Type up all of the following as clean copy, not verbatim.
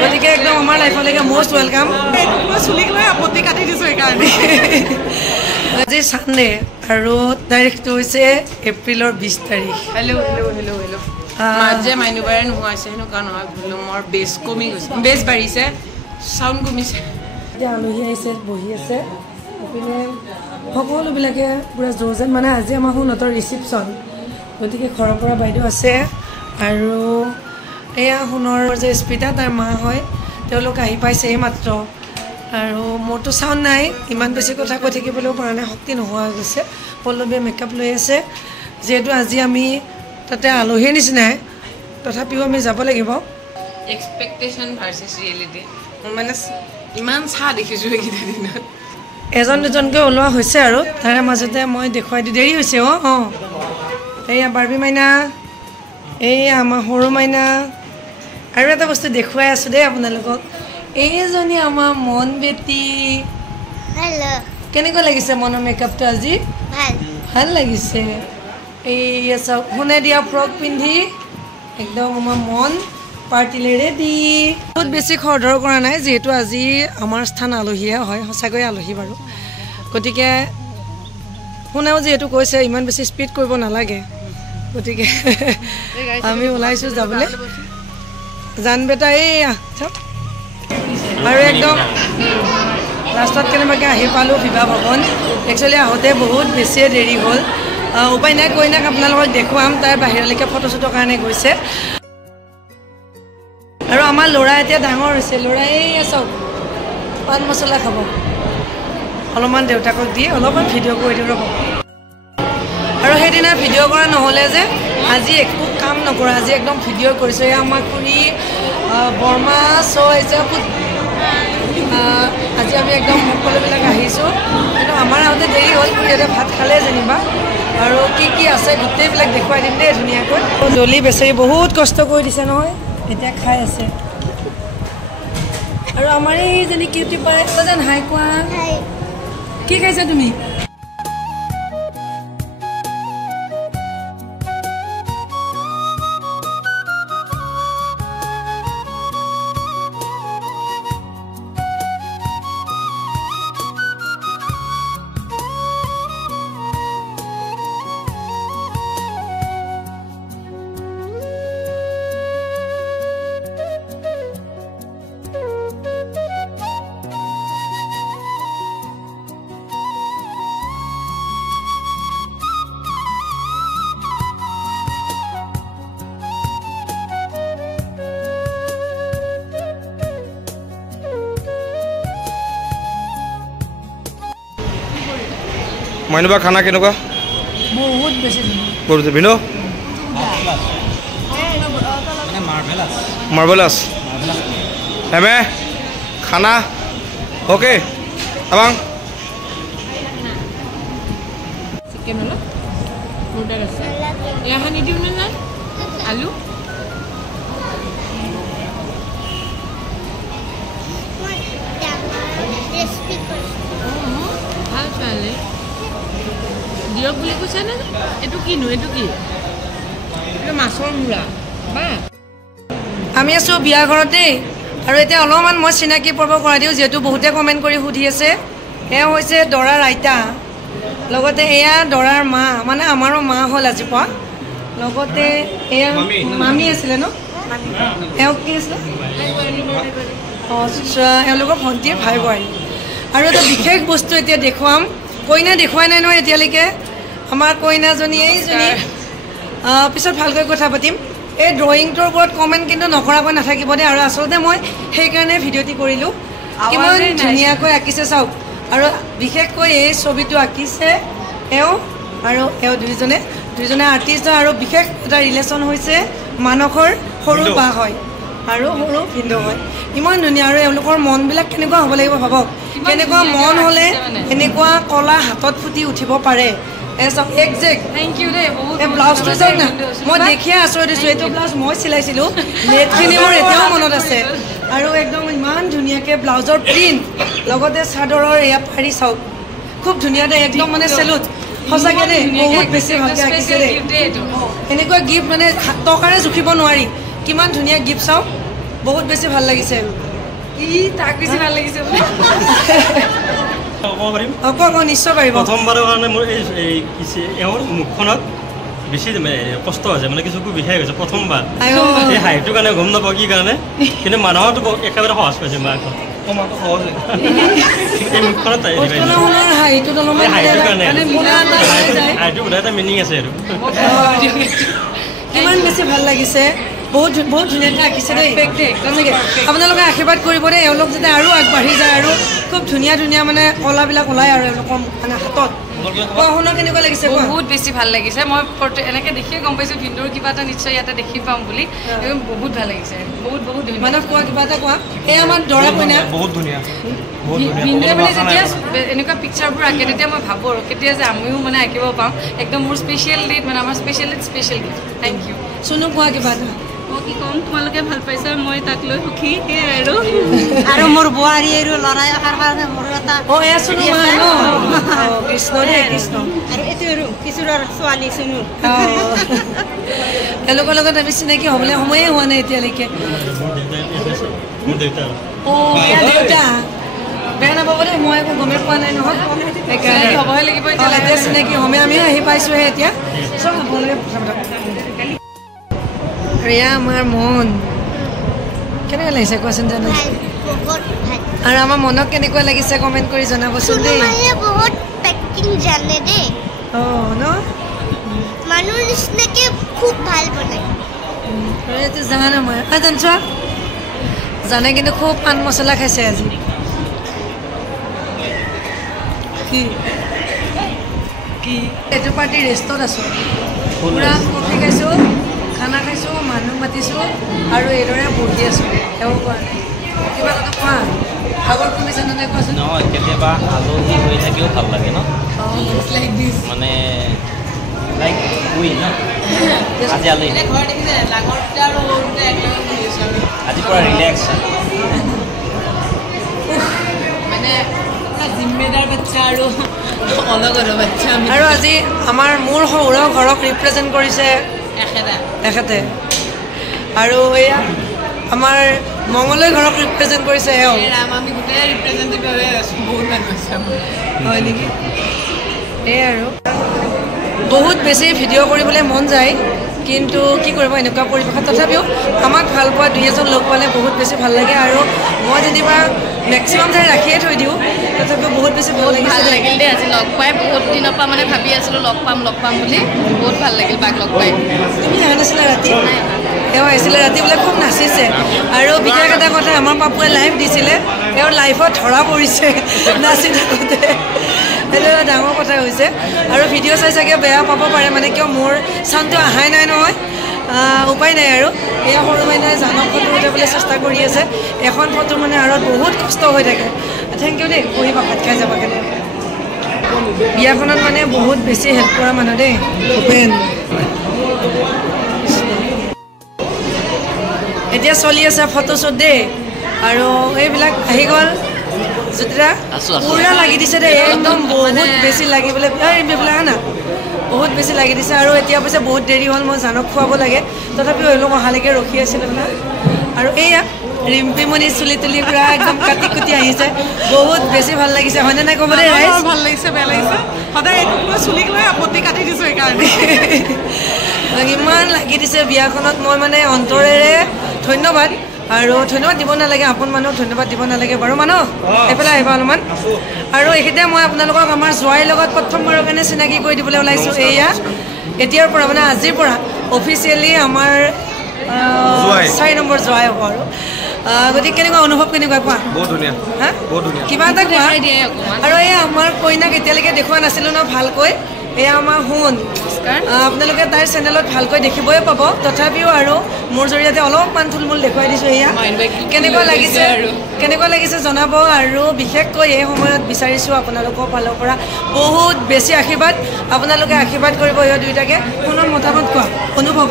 গতিকে একদম আমাৰ লাইফলৈকে মষ্ট ৱেলকাম চুলিক লৈ আপত্তি কাটি দিছোঁ সেইকাৰণে আজি চানডে আৰু তাৰিখটো হৈছে এপ্ৰিলৰ 20 তাৰিখ মাজে মাইনুবাৰে নোহোৱা হৈছে সেনেকুৱা নহয় ভলিউমৰ বেছ কমি গৈছে বেছ বাঢ়িছে চাউণ্ড কমিছে এতিয়া আলহী আহিছে বহি আছে এইপিনে সকলোবিলাকে পূৰা জোৰ যেন মানে আজি আমাৰ শুনতৰ ৰিচিপশ্যন গতিকে ঘৰৰ পৰা বাইদেউ আছে আৰু এয়া সোণৰ যে স্পিতা তাৰ মা হয় তেওঁলোক আহি পাইছে এইমাত্ৰ আৰু মোৰতো চাউণ্ড নাই ইমান বেছি কথা কৈ থাকিবলৈও পৰা নাই শক্তি নোহোৱা হৈ গৈছে পল্লৱীয়ে মেকআপ লৈ আছে যিহেতু আজি আমি তাতে আলহীৰ নিচিনাই তথাপিও আমি যাব লাগিব এক্সপেক্টেশ্যন ভাৰ্চেছ ৰিয়েলিটি মানে ইমান চাহ দেখিছোঁ এইকেইটা দিনত এজন দুজনকৈ ওলোৱা হৈছে আৰু তাৰে মাজতে মই দেখুৱাই দি দেৰি হৈছে এইয়া বাৰ্বি মাইনা এইয়া আমাৰ সৰু মাইনা আৰু এটা বস্তু দেখুৱাই আছোঁ দেই আপোনালোকক এইজনী আমাৰ মন বেটি কেনেকুৱা লাগিছে মনৰ মেকআপটো আজি ভাল লাগিছে এইয়া চাওক শুনে দিয়া ফ্ৰক পিন্ধি একদম আমাৰ মন পাৰ্টিলৈ ৰেডি বহুত বেছি খৰধৰ কৰা নাই যিহেতু আজি আমাৰ স্থান আলহীয়ে হয় সঁচাকৈ আলহী বাৰু গতিকে শুনেও যিহেতু কৈছে ইমান বেছি স্পীড কৰিব নালাগে গতিকে আমি ওলাইছোঁ যাবলৈ জান বেটা এইয়া চাওক আৰু একদম লাষ্টত কেনেবাকৈ আহি পালোঁ বিবাহ ভৱন একচুৱেলি আহোঁতে বহুত বেছিয়ে দেৰি হ'ল উপায় নাই কইনাক আপোনালোকক দেখুৱাম তাই বাহিৰলৈকে ফটো চটোৰ কাৰণে গৈছে আৰু আমাৰ ল'ৰা এতিয়া ডাঙৰ হৈছে ল'ৰা এইয়া চাওক পান মছলা খাব অলপমান দেউতাকক দি অলপমান ভিডিঅ' কৰি দিওঁ ৰ'ব আৰু সেইদিনা ভিডিঅ' কৰা নহ'লে যে আজি একো কাম নকৰা আজি একদম ভিডিঅ' কৰিছোঁ এয়া আমাৰ খুৰী বৰমা শ্ব' আহিছে আজি আমি একদম সকলোবিলাক আহিছোঁ কিন্তু আমাৰ আহোঁতে দেৰি হ'ল খুৰীহঁতে ভাত খালে যেনিবা আৰু কি আছে গোটেইবিলাক দেখুৱাই দিম দেই ধুনীয়াকৈ জলি বেচেৰি বহুত কষ্ট কৰি দিছে নহয় এতিয়া খাই আছে আৰু আমাৰ এইজনী কিউটি পাই যেন হাই কোৱা কি খাইছা তুমি মাইনুবা খানা কেনেকুৱা বহুত বেছি বহুত ভিনো মাৰ্ভেলাছ হেমে খানা অ'কে আবাং চিকেন অলপ অৰ্ডাৰ আছে এয়া সানি দিওঁ নে নাই আলু ভাল ছোৱালী দিয়ক বুলি কৈছে নে এইটো কিনো এইটো কি এইটো মাছৰ মূৰা বা আমি আছোঁ বিয়া ঘৰতেই আৰু এতিয়া অলপমান মই চিনাকি পৰ্ব কৰাই দিওঁ যিহেতু বহুতে কমেণ্ট কৰি সুধি আছে এয়া হৈছে দৰাৰ আইতা লগতে এয়া দৰাৰ মা মানে আমাৰো মা হ'ল আজিপুৱা লগতে এয়া মামী আছিলে ন এওঁ কি আছিলে এওঁলোকৰ ভণ্টিৰ ভাই বোৱাৰী আৰু এটা বিশেষ বস্তু এতিয়া দেখুৱাম কইনা দেখুৱাই নাই নহয় এতিয়ালৈকে আমাৰ কইনাজনী এইজনী পিছত ভালকৈ কথা পাতিম এই ড্ৰয়িংটোৰ ওপৰত কমেণ্ট কিন্তু নকৰাকৈ নাথাকিব দেই আৰু আচলতে মই সেইকাৰণে ভিডিঅ'টি কৰিলোঁ কিমান ধুনীয়াকৈ আঁকিছে চাওক আৰু বিশেষকৈ এই ছবিটো আঁকিছে এওঁ আৰু এওঁ দুইজনে আৰ্টিষ্ট হয় আৰু বিশেষ এটা ৰিলেশ্যন হৈছে মানসৰ সৰু বা হয় আৰু সৰু ভিন্দ হয় ইমান ধুনীয়া আৰু এওঁলোকৰ মনবিলাক কেনেকুৱা হ'ব লাগিব ভাবক কেনেকুৱা মন হ'লে এনেকুৱা কলা হাতত ফুটি উঠিব পাৰে একজেক্ট থেংক ইউ দেই বহুত ব্লাউজটো চাওক না মই দেখিয়ে আচৰিত হৈছোঁ এইটো ব্লাউজ মই চিলাইছিলোঁ নেটখিনি মোৰ এতিয়াও মনত আছে আৰু একদম ইমান ধুনীয়াকৈ ব্লাউজৰ প্ৰিণ্ট লগতে চাদৰৰ এয়া পাৰি চাওক খুব ধুনীয়া দেই একদম মানে চেলুট সঁচাকৈ দেই বহুত বেছি ভালকৈ আঁকিছে দেই এনেকুৱা গিফ্ট মানে টকাৰে জুখিব নোৱাৰি কিমান ধুনীয়া গিফ্ট চাওক বহুত বেছি ভাল লাগিছে তাক বেছি ভাল লাগিছে কওক নিশ্চয় পাৰিব প্ৰথমবাৰৰ কাৰণে মোৰ এই এওঁৰ মুখখনত বেছি কষ্ট হৈছে মানে কিছু বিষাই গৈছে প্ৰথমবাৰ এই হাঁহিটোৰ কাৰণে গম নাপাওঁ কি কাৰণে কিন্তু মানুহৰতো একেবাৰে সহজ পাইছে মাকখন এই মুখখনত হাঁহিটোৰ বোধহয় এটা মিনিং আছে আৰু কিমান বেছি ভাল লাগিছে বহুত বহুত ধুনীয়াকৈ আঁকিছে দেই তেনেকৈ আপোনালোকে আশীৰ্বাদ কৰিব দেই এওঁলোক যাতে আৰু আগবাঢ়ি যায় আৰু খুব ধুনীয়া ধুনীয়া মানে কলাবিলাক ওলায় আৰু এওঁলোকৰ মানে হাতত শুনা কেনেকুৱা লাগিছে বহুত বেছি ভাল লাগিছে মই এনেকৈ দেখিয়ে গম পাইছোঁ ভিনদেউৰ কিবা এটা নিশ্চয় ইয়াতে দেখি পাম বুলি বহুত ভাল লাগিছে বহুত বহুত ধুনীয়া মানে কোৱা কিবা এটা কোৱা এই আমাৰ দৰা কইনা বহুত ধুনীয়া ভিনদেউৱে মানে যেতিয়া এনেকুৱা পিকচাৰবোৰ আঁকে তেতিয়া মই ভাবোঁ আৰু কেতিয়া যে আমিও মানে আঁকিব পাম একদম মোৰ স্পেচিয়েল ডেট মানে আমাৰ special gift thank U Chunu কোৱা কিবা এটা মই কি ক'ম তোমালোকে ভাল পাইছা মই তাক লৈ সুখী সেয়াই আৰু মোৰ বোৱাৰী আৰু ল'ৰাই অহাৰ কাৰণে মোৰ এটা এয়া চুনু কৃষ্ণ দেই কৃষ্ণ আৰু এইটো আৰু কিশোৰৰ ছোৱালী চুনু এওঁলোকৰ লগত আমি চিনাকি হ'বলৈ সময়ে হোৱা নাই এতিয়ালৈকে মোৰ দেউতা দেউতা বেয়া নাপাব দেই মই একো গমেই পোৱা নাই নহয় সেইকাৰণে হ'বহে লাগিব এতিয়া চিনাকি হ'মে আমিও আহি পাইছোঁহে এতিয়া চব আপোনালোকে ৰিয়া আমাৰ মন কেনেকুৱা লাগিছে কোৱাচোন জানো আৰু আমাৰ মনক কেনেকুৱা লাগিছে কমেণ্ট কৰি জনাবচোন দেই বহুত পেকিং জানে দেই ন মানুহৰ নিচিনাকে খুব ভাল বনায় এইটো জানা মই জানছ জানে কিন্তু খুব পাণ মছলা খাইছে আজি কি এইটো পাৰ্টি ৰেষ্টত আছোঁ পূৰা কফি খাইছোঁ খানা খাইছোঁ মানুহ মাতিছোঁ আৰু এইদৰে বহি আছোঁ তেওঁ কোৱা নাই কিবা কথা কোৱা আগত তুমি জানানে কোৱাচোন নহয় কেতিয়াবা আলহী হৈ থাকিও ভাল লাগে ন মানে লাইক উই ন আজি আলহী আজি পুৰা ৰিলেক্স মানে জিম্মেদাৰ বাচ্চা আৰু অলগৰ বাচ্চা আৰু আজি আমাৰ মোৰ সৌৰ ঘৰক ৰিপ্ৰেজেণ্ট কৰিছে এখেতে আৰু এয়া আমাৰ মংগলৈ ঘৰক ৰিপ্ৰেজেণ্ট কৰিছে এওঁ আমি গোটেই ৰিপ্ৰেজেণ্টেটিভ বহুত মানুহ আছে হয় নেকি এই আৰু বহুত বেছি ভিডিঅ' কৰিবলৈ মন যায় কিন্তু কি কৰিব এনেকুৱা পৰিৱেশত তথাপিও আমাক ভাল পোৱা দুই এজন লগ পালে বহুত বেছি ভাল লাগে আৰু মই যেনিবা মেক্সিমাম ঠাই ৰাখিয়ে থৈ দিওঁ তথাপিও বহুত বেছি ভাল লাগিল দেই আজি লগ পাই বহুত দিনৰ পৰা মানে ভাবি আছিলোঁ লগ পাম বুলি বহুত ভাল লাগিল বাক লগ পাই তুমি অহা নাছিলা ৰাতি তেওঁ আহিছিলে ৰাতি বোলে খুব নাচিছে আৰু বিশেষ এটা কথা আমাৰ পাপুৱে লাইভ দিছিলে তেওঁৰ লাইভত ধৰা পৰিছে নাচি থাকোঁতে সেইটো এটা ডাঙৰ কথা হৈছে আৰু ভিডিঅ' চাই চাগে বেয়া পাব পাৰে মানে কিয় মোৰ চাউণ্ডটো অহাই নাই নহয় উপায় নাই আৰু এয়া সৰু মাইনাই জানক ফটো উঠাবলৈ চেষ্টা কৰি আছে এখন ফটো মানে আঁৰত বহুত কষ্ট হৈ থাকে থেংক ইউ দেই বহিবা ভাত খাই যাব কাৰণে বিয়াখনত মানে বহুত বেছি হেল্প কৰা মানুহ দেই ভূপেন এতিয়া চলি আছে ফটোশ্বুট দেই আৰু এইবিলাক আহি গ'ল জুতিৰা পুৰা লাগি দিছে দেই একদম বহুত বেছি লাগিবলৈ এইবিলাক না বহুত বেছি লাগি দিছে আৰু এতিয়া পিছে বহুত দেৰি হ'ল মই জানক খুৱাব লাগে তথাপিও এওঁলোক অহালৈকে ৰখি আছিলোঁ না আৰু এয়া ৰিম্পিমণি চুলি তুলি পুৰা একদম কাটি কুটি আহিছে বহুত বেছি ভাল লাগিছে হয়নে নাই ক'ব দেই ভাল লাগিছে বেয়া লাগিছে সদায় চুলিক লৈ আপত্তি কাটি দিছোঁ সেইকাৰণে ইমান লাগি দিছে বিয়াখনত মই মানে অন্তৰেৰে ধন্যবাদ আৰু ধন্যবাদ দিব নালাগে আপোন মানুহক ধন্যবাদ দিব নালাগে বাৰু মানুহ এইফালে আহিবা অলপমান আৰু এইখিনিতে মই আপোনালোকক আমাৰ জোৱাইৰ লগত প্ৰথমবাৰৰ কাৰণে চিনাকি কৰি দিবলৈ ওলাইছোঁ এয়া এতিয়াৰ পৰা মানে আজিৰ পৰা অফিচিয়েলি আমাৰ 4 নম্বৰ জোৱাই হ'ব আৰু গতিকে কেনেকুৱা অনুভৱ কেনেকুৱা কোৱা বহুত ধুনীয়া হা বহুত ধুনীয়া কিবা এটা কোৱা আৰু এয়া আমাৰ কইনাক এতিয়ালৈকে দেখুওৱা নাছিলোঁ ন ভালকৈ এয়া আমাৰ শুন আপোনালোকে তাইৰ চেনেলত ভালকৈ দেখিবই পাব তথাপিও আৰু মোৰ জৰিয়তে অলপমান থুলমূল দেখুৱাই দিছোঁ এয়া কেনেকুৱা লাগিছে জনাব আৰু বিশেষকৈ এই সময়ত বিচাৰিছোঁ আপোনালোকৰ ফালৰ পৰা বহুত বেছি আশীৰ্বাদ আপোনালোকে আশীৰ্বাদ কৰিব ইহঁত দুয়োটাকে পুনৰ মতামত কোৱা অনুভৱ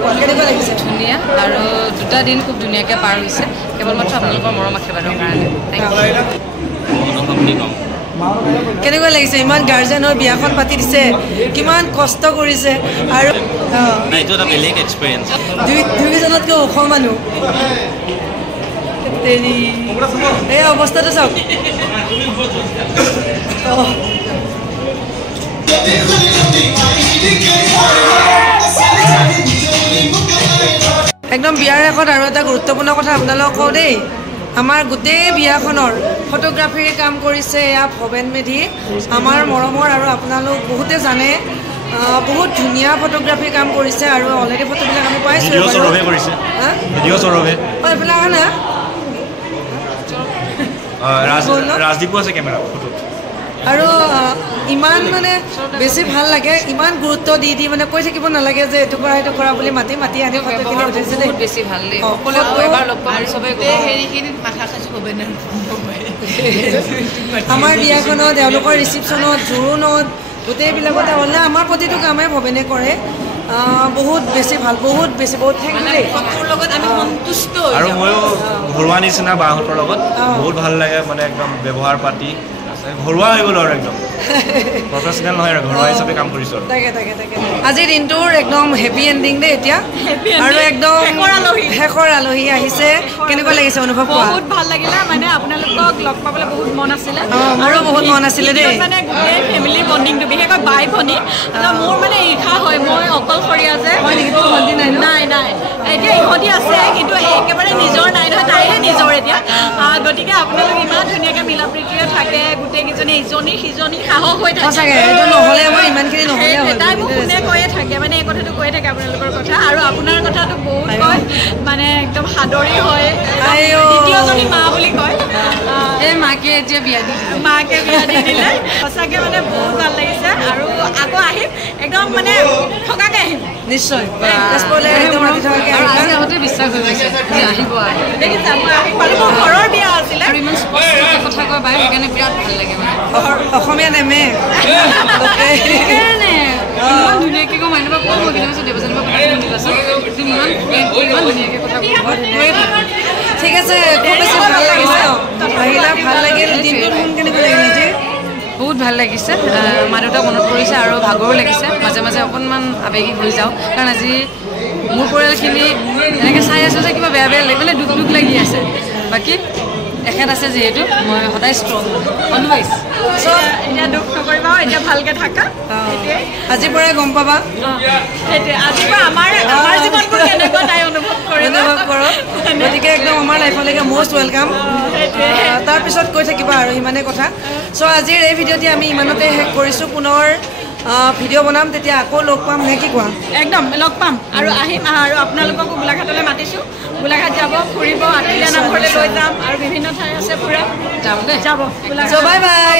কোৱা কেনেকুৱা লাগিছে ধুনীয়া আৰু 2টা দিন খুব ধুনীয়াকৈ পাৰ হৈছে কেৱল মাত্ৰ আপোনালোকৰ মৰম আশীৰ্বাদৰ কাৰণে অনুভৱ বুলি ক'ম কেনেকুৱা লাগিছে ইমান গাৰ্জেন হৈ বিয়াখন পাতি দিছে কিমান কষ্ট কৰিছে আৰু এইটো এটা বেলেগ এক্সপিৰিয়েঞ্চ দুইজনতকৈ ওখ মানুহ এই অৱস্থাটো চাওক একদম বিয়াৰ শেষত আৰু এটা গুৰুত্বপূৰ্ণ কথা আপোনালোকক কওঁ দেই আমাৰ গোটেই বিয়াখনৰ ফটোগ্ৰাফীৰ কাম কৰিছে এয়া ভৱেন মেধি আমাৰ মৰমৰ আৰু আপোনালোক বহুতে জানে বহুত ধুনীয়া ফটোগ্ৰাফীৰ কাম কৰিছে আৰু অলৰেডি ফটোবিলাক আমি পাইছোঁ এইফালে আহা না ৰাজদীপো আছে কেমেৰা ফটোত আৰু ইমান মানে বেছি ভাল লাগে ইমান গুৰুত্ব দি মানে কৈ থাকিব নালাগে যে এইটো কৰা সেইটো কৰা বুলি মাতি আনি ফটোখিনি উঠাইছে দেই বেছি ভাল দেই সকলোৱে এবাৰ লগ পাম চবেই হেৰিখিনিত মাথা খাইছোঁ হবে নে আমাৰ বিয়াখনত তেওঁলোকৰ ৰিচিপশ্যনত জোৰোণত গোটেইবিলাকতে হ'লে আমাৰ প্ৰতিটো কামেই ভৱেনে কৰে বহুত বেছি ভাল বহুত থেংক ইউ দেই লগত আমি সন্তুষ্ট আৰু ময়ো ঘৰুৱা নিচিনা বাহঁতৰ লগত বহুত ভাল লাগে মানে একদম ব্যৱহাৰ পাতি ঘৰুৱা হৈ গ'লো আৰু একদম প্ৰফেচনেল নহয় আৰু ঘৰুৱা হিচাপে কাম কৰিছোঁ তাকে আজিৰ দিনটোৰ একদম হেপী এণ্ডিং দেই এতিয়া আৰু একদম শেষৰ আলহী আহিছে কেনেকুৱা লাগিছে অনুভৱ কৰা বহুত ভাল লাগিলে মানে আপোনালোকক লগ পাবলৈ বহুত মন আছিলে আৰু বহুত মন আছিলে দেই মানে গোটেই ফেমিলি বণ্ডিংটো বিশেষকৈ বাই ভনী মোৰ মানে ঈৰ্ষা হয় মই অকলশৰীয়া যে নাই এতিয়া ইহঁতি আছে কিন্তু একেবাৰে নিজৰ নাই নহয় তাইহে নিজৰ এতিয়া গতিকে আপোনালোক ইমান ধুনীয়াকৈ মিলা প্ৰীতিৰে থাকে গোটেইকেইজনী ইজনী সিজনী সাহস হৈ থাকে তাই মোক কোনে কৈয়ে থাকে মানে এই কথাটো কৈয়ে থাকে আপোনালোকৰ কথা আৰু আপোনাৰ কথাটো বহুত কয় মানে একদম সাদৰী হয় দ্বিতীয়জনী মা বুলি কয় এই মাকে এতিয়া বিয়া দি দিলে সঁচাকৈ মানে বহুত ভাল লাগিছে আৰু আকৌ আহিম একদম মানে থকাকৈ আহিম নিশ্চয় আগতে বিশ্বাস হৈ গৈছে আহিব দেখিছা মই আহিম বাৰু মোৰ ঘৰৰ বিয়া আছিলে আৰু ইমান স্পষ্টকৈ কথা কয় বাই সেইকাৰণে বিৰাট ভাল লাগে মানে অসমীয়া নেমে সেইকাৰণে ইমান ধুনীয়াকৈ কওঁ মানুহ পৰা ক'ব কিন্তু পিছত দেৱজানৰ পৰা কথা শুনিবাচোন ইমান ধুনীয়াকৈ কথা ঠিক আছে খুব বেছি ভাল লাগিছে আহিলা ভাল লাগিল দিনটোত কেনেকুৱা লাগিল আজি বহুত ভাল লাগিছে মা দেউতাক মনত পৰিছে আৰু ভাগৰো লাগিছে মাজে মাজে অকণমান আৱেগিক হৈ যাওঁ কাৰণ আজি মোৰ পৰিয়ালখিনি এনেকৈ চাই আছোঁ যে কিবা বেয়া মানে দুখ লাগি আছে বাকী এখেত আছে যিহেতু মই সদায় ষ্ট্ৰং অলৱেজ এতিয়া দুখ নকৰিবা এতিয়া ভালকৈ থাকা আজিৰ পৰাই গম পাবা সেইটোৱে আজিৰ পৰা আমাৰ জীৱনবোৰ কেনেকুৱা তাই অনুভৱ কৰক গতিকে একদম আমাৰ লাইফলৈকে মষ্ট ৱেলকাম তাৰপিছত কৈ থাকিবা আৰু ইমানেই কথা চ' আজিৰ এই ভিডিঅ'টি আমি ইমানতে শেষ কৰিছোঁ পুনৰ ভিডিঅ' বনাম তেতিয়া আকৌ লগ পাম নে কি কোৱা একদম লগ পাম আৰু আহিম আৰু আপোনালোককো গোলাঘাটলৈ মাতিছোঁ গোলাঘাট যাব ফুৰিব আতিলীয়া নামঘৰলৈ লৈ যাম আৰু বিভিন্ন ঠাই আছে ফুৰা যাব গোলাঘাট বাই বাই